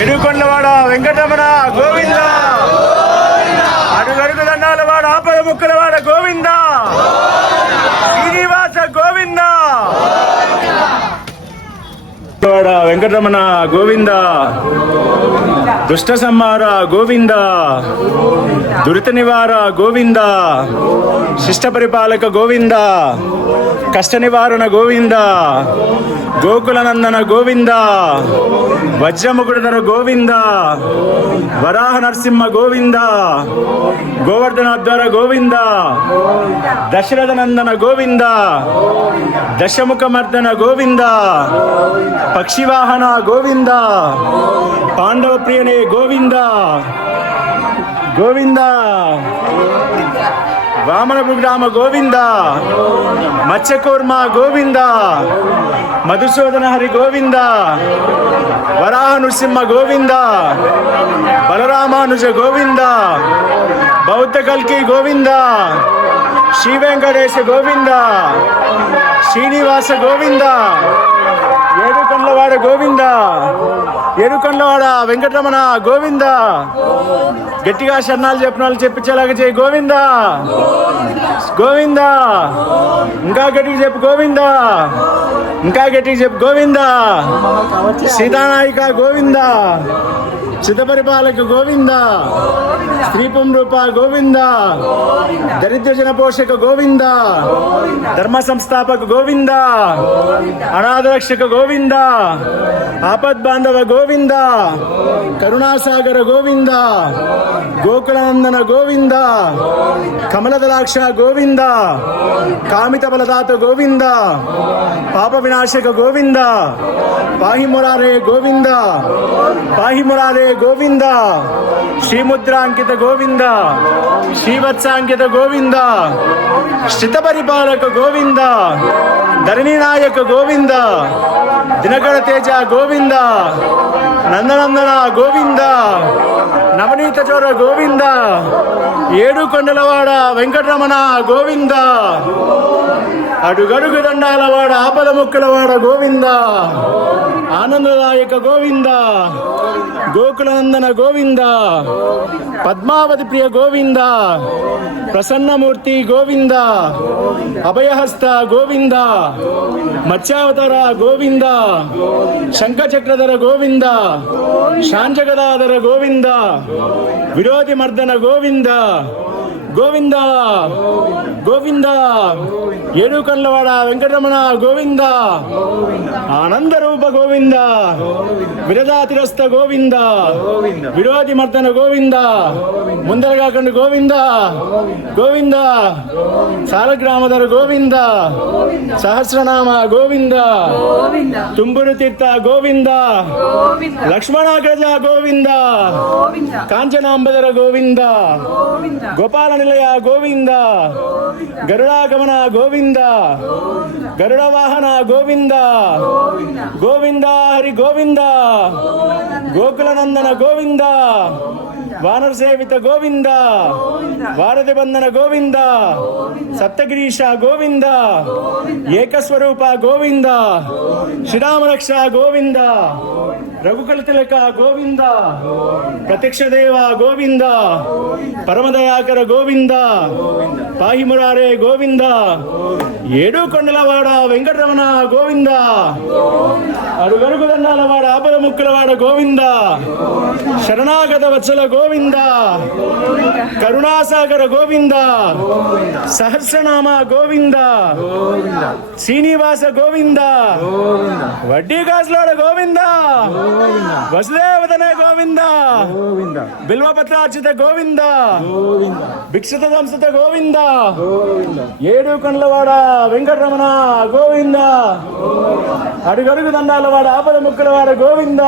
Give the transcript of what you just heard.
ఏడుకొండలవాడ వెంకటరమణ గోవింద, అడుగడుగు దండాలవాడ ఆపద ముక్కలవాడ గోవింద, శ్రీనివాస గోవింద, వెంకటరమణ గోవింద, దుష్ట సంహార గోవింద, దురిత నివార గోవింద, శిష్ట పరిపాలక గోవింద, కష్ట నివారణ గోవింద, గోకులనందన గోవింద, వజ్రముకుడధర గోవింద, వరాహ నరసింహ గోవింద, గోవర్ధనోద్ధర గోవింద, దశరథ నందన గోవింద, దశముఖమర్దన గోవింద, పక్షివాహన గోవింద, పాండవ ప్రియనే గోవింద గోవింద, వామనగ్రామ గోవింద, మత్స్యకూర్మ గోవింద, మధుసూదన హరి గోవింద, వరాహ నృసింహ గోవింద, బలరామానుజ గోవింద, బౌద్ధ కల్కి గోవింద, శ్రీ వెంకటేశ గోవింద, శ్రీనివాస గోవింద, ఏడుకొండలవాడ గోవింద, ఏడుకొండలవాడ వెంకటరమణ గోవింద. గట్టిగా శరణాలు చెప్పిన వాళ్ళు చెప్పించేలాగా చేయి గోవింద గోవింద, ఇంకా గట్టిగా చెప్పు గోవింద, ఇంకా గట్టిగా చెప్పు గోవింద, సీతానాయిక గోవింద, సిద్ధపరిపాలక గోవింద, శ్రీపం రూప గోవింద, దరిద్ర జన పోషక గోవింద, ధర్మ సంస్థాపక గోవింద, అనాథరక్షక గోవింద, ఆపద్ బాంధవ గోవింద, కరుణాసాగర గోవింద, గోకులనందన గోవింద, కమలదలాక్ష గోవింద, కామిత బలదాత గోవింద, పాప వినాశక గోవింద, పాహి మురారే గోవింద, పాహి మురారే గోవింద, శ్రీముద్రాంకిత గోవింద, శ్రీవత్సాంకిత గోవింద, స్థిత పరిపాలక గోవింద, ధరణినాయక గోవింద, దినకర తేజ గోవింద, నందనందన గోవింద, నవనీత చోర గోవింద, ఏడుకొండలవాడ వెంకటరమణ గోవింద, అడుగడుగు దండాలవాడ ఆపద ముక్కలవాడ గోవింద, ఆనందదాయక గోవింద, గోకులనందన గోవింద, పద్మావతి ప్రియ గోవింద, ప్రసన్నమూర్తి గోవింద, అభయహస్త గోవింద, మత్స్యావతార గోవింద, శంఖచక్రధర గోవింద, శాంజగదాధర గోవింద, విరోధి మర్దన గోవింద గోవింద గోవింద, ఏడుకొండలవాడ వెంకటరమణ గోవింద, ఆనందరూప గోవింద, విరదాతిరస్త గోవింద, విరోధి మర్దన గోవింద, ముందరగాకండు గోవింద గోవింద, సాలగ్రామధర గోవింద, సహస్రనామ గోవింద, తుంబురు తీర్థ గోవింద, లక్ష్మణాగ్రజ గోవింద, కాంచనాంబధర గోవింద, గోపాల నిలయ గోవింద, గరుడాగమన గోవింద, గరుడ వాహన గోవింద గోవింద, హరి గోవింద, గోకులనందన గోవింద, వానర సేవిత గోవింద, వారధి బంధన గోవింద, సప్తగిరీశ గోవింద, ఏకస్వరూప గోవింద, శ్రీరామరక్ష గోవింద, రఘుకుల తిలక గోవింద, ప్రత్యక్ష దేవ గోవింద, పరమదయాకర గోవింద, పాహి మురారే గోవింద, ఏడుకొండలవాడ వెంకటరమణ గోవింద, అడుగడుగు దండాలవాడ ఆపద ముక్కలవాడ గోవింద, శరణాగత వత్సల గోవింద, కరుణాసాగర గోవింద, సహస్రనామ గోవింద, శ్రీనివాస గోవింద, వడ్డీ కాసులోడ గోవింద, వసుదేవదన గోవింద, బిల్వపత్రార్చిత గోవింద, భిక్షిత సంస్థ గోవింద, ఏడుకొండలవాడ వెంకటరమణ గోవింద, అడుగడుగు దండాలవాడ ఆపద ముక్కలవాడ గోవింద.